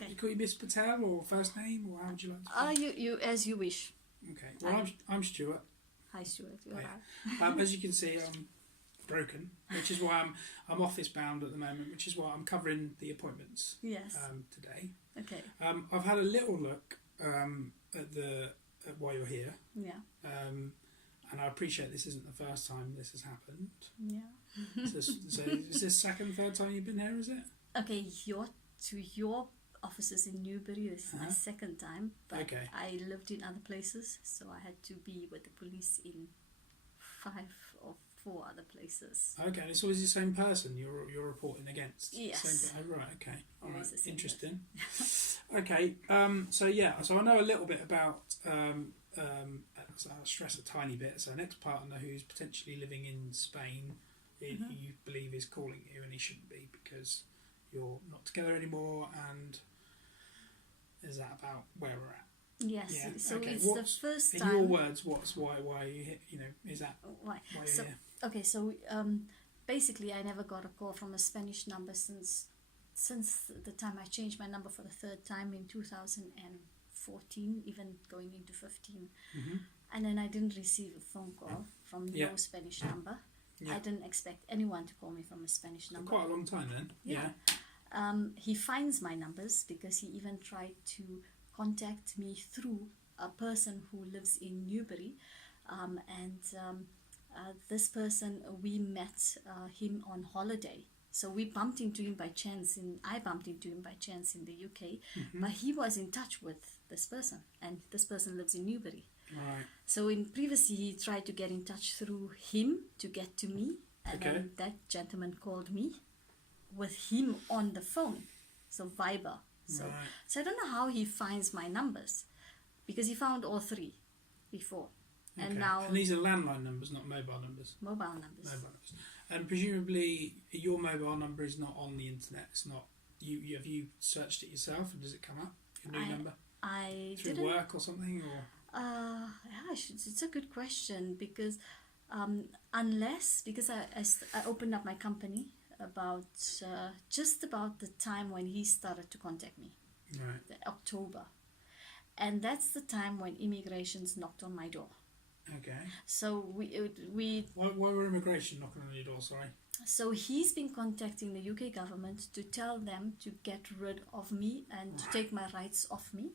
Can you call you Miss Patel or first name, or how would you like to call you as you wish. Okay. Well, I'm Stuart. Hi, Stuart. You're Yeah. right. As you can see, I'm broken, which is why I'm office bound at the moment, which is why I'm covering the appointments. Yes. Today. Okay. I've had a little look at why you're here. Yeah. And I appreciate this isn't the first time this has happened. Yeah. So is this second, third time you've been here, is it? Okay, your offices in Newbury. This is my second time, but okay. I lived in other places, so I had to be with the police in 5 or 4 other places. Okay, and it's always the same person you're reporting against. Yes. Right. Okay. All right. Interesting. Person. Okay. So I know a little bit about. So I'll stress a tiny bit. So an ex-partner who's potentially living in Spain, you believe is calling you, and he shouldn't be because you're not together anymore. And is that about where we're at? Yes. Yeah. So okay. it's the first time. In your words, why are you here? Is that why you're so, here? Okay. So basically, I never got a call from a Spanish number since the time I changed my number for the 3rd time in 2014, even going into 15. And then I didn't receive a phone call from no Spanish number. Yeah. I didn't expect anyone to call me from a Spanish number. For quite a long time then. Yeah. He finds my numbers because he even tried to contact me through a person who lives in Newbury. This person, we met him on holiday. So we bumped into him by chance. I bumped into him by chance in the UK. But he was in touch with this person. And this person lives in Newbury. Right. So previously he tried to get in touch through him to get to me, and then that gentleman called me with him on the phone, so Viber. So I don't know how he finds my numbers, because he found all 3 before, and now. And these are landline numbers, not mobile numbers. Mobile numbers. Mobile numbers, and presumably your mobile number is not on the internet. It's not. Have you searched it yourself, and does it come up? Your new number. I through didn't. Work or something, or. It's a good question, because because I opened up my company about just about the time when he started to contact me, right. October, and that's the time when immigrations knocked on my door. Okay. So we why were immigration knocking on your door? Sorry. So he's been contacting the UK government to tell them to get rid of me and to take my rights off me.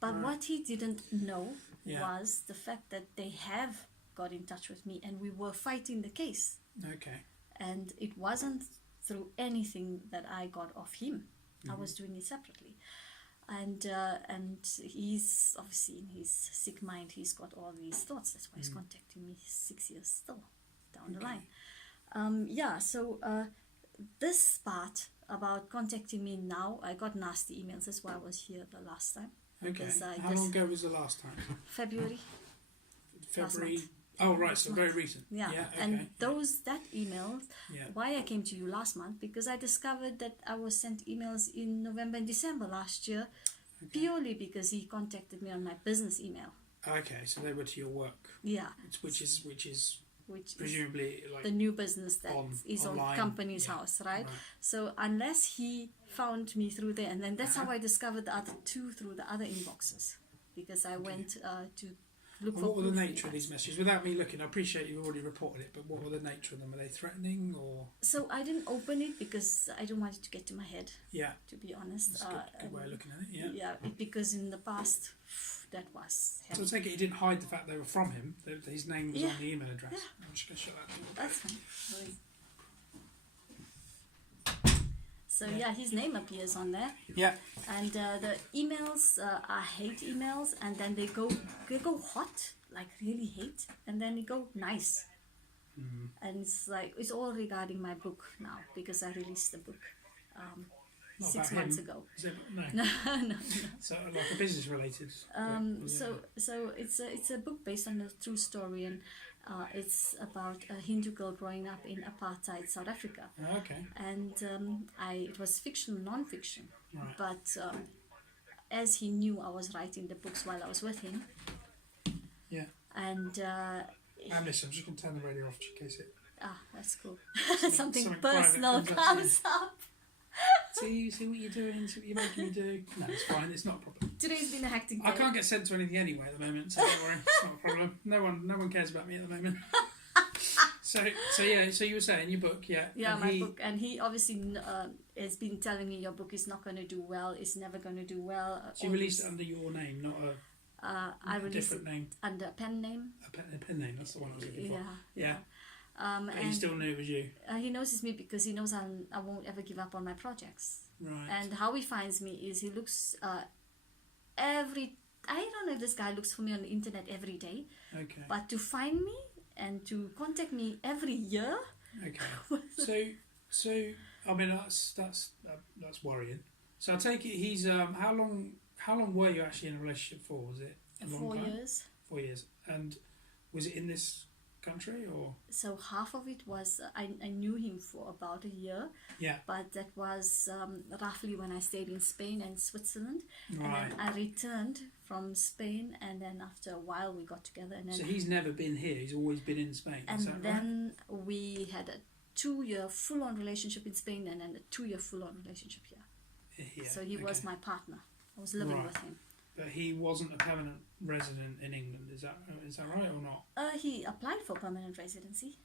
But what he didn't know was the fact that they have got in touch with me and we were fighting the case. Okay. And it wasn't through anything that I got off him. I was doing it separately. And he's obviously in his sick mind, he's got all these thoughts. That's why he's contacting me 6 years still down the line. So this part about contacting me now, I got nasty emails. That's why I was here the last time. Okay. How long ago was the last time? February. Oh, right. So very recent. Yeah. Okay. And that email. Why I came to you last month, because I discovered that I was sent emails in November and December last year, purely because he contacted me on my business email. Okay, so they were to your work. Yeah. Which is presumably like the new business that is online, on company's house, right? So unless he found me through there, and then that's how I discovered the other 2 through the other inboxes, because I went to look for. What were the nature of these messages? Without me looking, I appreciate you've already reported it, but what were the nature of them? Were they threatening or? So I didn't open it because I don't want it to get to my head. Yeah. To be honest. That's a good way of looking at it. Yeah. Yeah, because in the past. That was heavy. So I take it he didn't hide the fact they were from him, that his name was on the email address. Yeah. I'm just going to show that to you. That's fine. So his name appears on there. Yeah. And the emails are hate emails, and then they go hot, like really hate, and then they go nice. And it's all regarding my book now, because I released the book 6 months ago. Is it? No. No. So like a business related. So it's a book based on a true story, and it's about a Hindu girl growing up in apartheid South Africa. Okay. And it was fiction, non-fiction. Right. But as he knew I was writing the books while I was with him. Yeah. And listen, I'm just going to turn the radio off in case it. That's cool. Something personal comes up. See what you're doing, see what you're making me do. No, it's fine, it's not a problem. Today's been a hectic day. I can't get sent to anything anyway at the moment, so don't worry, it's not a problem. No one cares about me at the moment. So you were saying your book, yeah. Yeah, my book, and he obviously has been telling me your book is not going to do well, it's never going to do well. So you released it under your name, not I released different name? Under a pen name. A pen name, that's the one I was looking for. Yeah. But he still knew it was you? He knows it's me because he knows I won't ever give up on my projects. Right. And how he finds me is he looks I don't know if this guy looks for me on the internet every day. Okay. But to find me and to contact me every year. Okay. So I mean that's worrying. So I take it he's how long were you actually in a relationship for? Was it a long 4 time? years. 4 years. And was it in this country or? So half of it was I knew him for about a year. Yeah. But that was roughly when I stayed in Spain and Switzerland. Right. And then I returned from Spain, and then after a while we got together. And then so he's never been here. He's always been in Spain. And is that then we had a 2-year full-on relationship in Spain, and then a 2-year full-on relationship here. Yeah. So he was my partner. I was living with him. But he wasn't a permanent resident in England. Is that right or not? He applied for permanent residency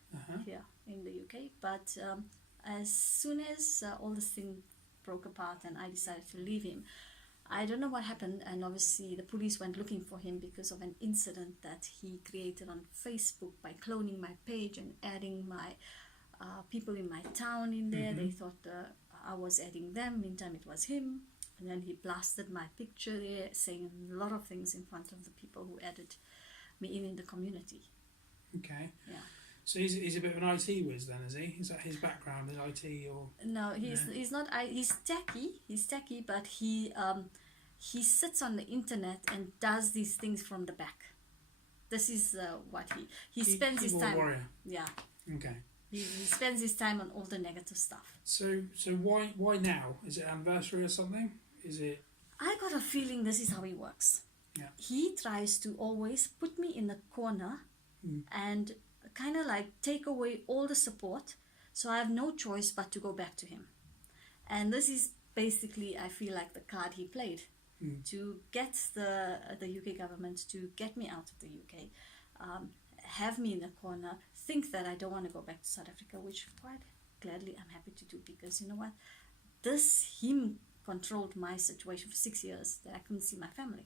here in the UK, but as soon as all this thing broke apart and I decided to leave him, I don't know what happened, and obviously the police went looking for him because of an incident that he created on Facebook by cloning my page and adding my people in my town in there. They thought I was adding them, meantime it was him. And then he blasted my picture there, saying a lot of things in front of the people who added me in the community. Okay. Yeah. So he's a bit of an IT whiz then, is he? Is that his background, is IT or? No, he's not. He's techie, but he sits on the internet and does these things from the back. This is what he spends his time. Warrior. Yeah. Okay. He spends his time on all the negative stuff. So why now? Is it anniversary or something? Is it? I got a feeling this is how he works. Yeah. He tries to always put me in a corner and kind of like take away all the support, so I have no choice but to go back to him. And this is basically, I feel like, the card he played to get the UK government to get me out of the UK, have me in a corner, think that I don't want to go back to South Africa, which quite gladly I'm happy to do, because you know what, him controlled my situation for 6 years that I couldn't see my family.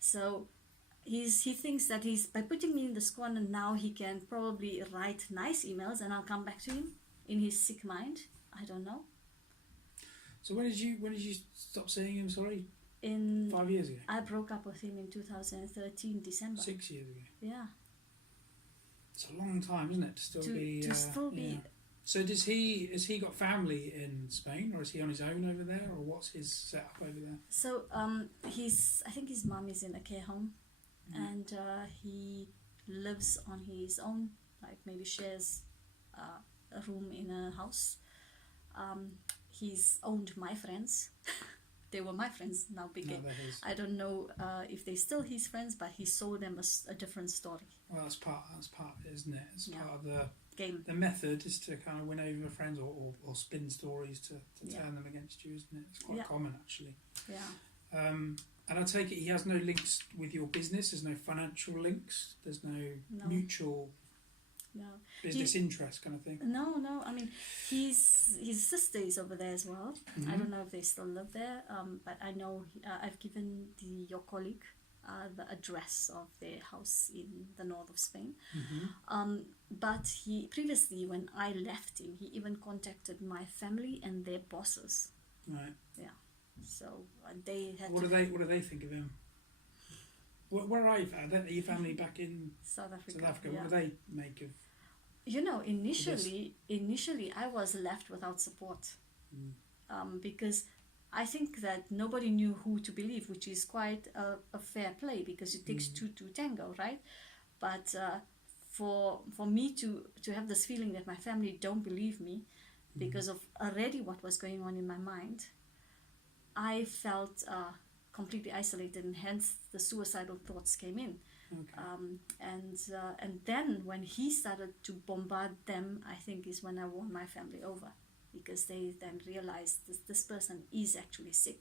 So he thinks that by putting me in this corner now, he can probably write nice emails and I'll come back to him in his sick mind. I don't know. So when did you stop seeing him? Sorry. 5 years ago. I broke up with him in 2013 December. 6 years ago. Yeah. It's a long time, isn't it, to still be. Yeah. So has he got family in Spain, or is he on his own over there, or what's his setup over there? So I think his mum is in a care home, and he lives on his own, like maybe shares a room in a house. He's owned my friends. They were my friends, now became. No, I don't know if they're still his friends, but he sold them a different story. Well, that's part of it, isn't it? It's part of the game. The method is to kind of win over friends or spin stories to turn them against you, isn't it? It's quite common, actually. Yeah. And I take it he has no links with your business. There's no financial links. There's no mutual business interest kind of thing. No. I mean, his sister is over there as well. I don't know if they still live there, but I know I've given your colleague the address of their house in the north of Spain. But he previously, when I left him, he even contacted my family and their bosses. Right. Yeah. So they had. What do they think of him? Where are you? Are your family back in South Africa? Yeah. What do they make of? You know, initially I was left without support, because I think that nobody knew who to believe, which is quite a fair play, because it takes two to tango, right? But for me to have this feeling that my family don't believe me because of already what was going on in my mind, I felt completely isolated, and hence the suicidal thoughts came in. Okay. And then when he started to bombard them, I think is when I won my family over. because they then realize this person is actually sick.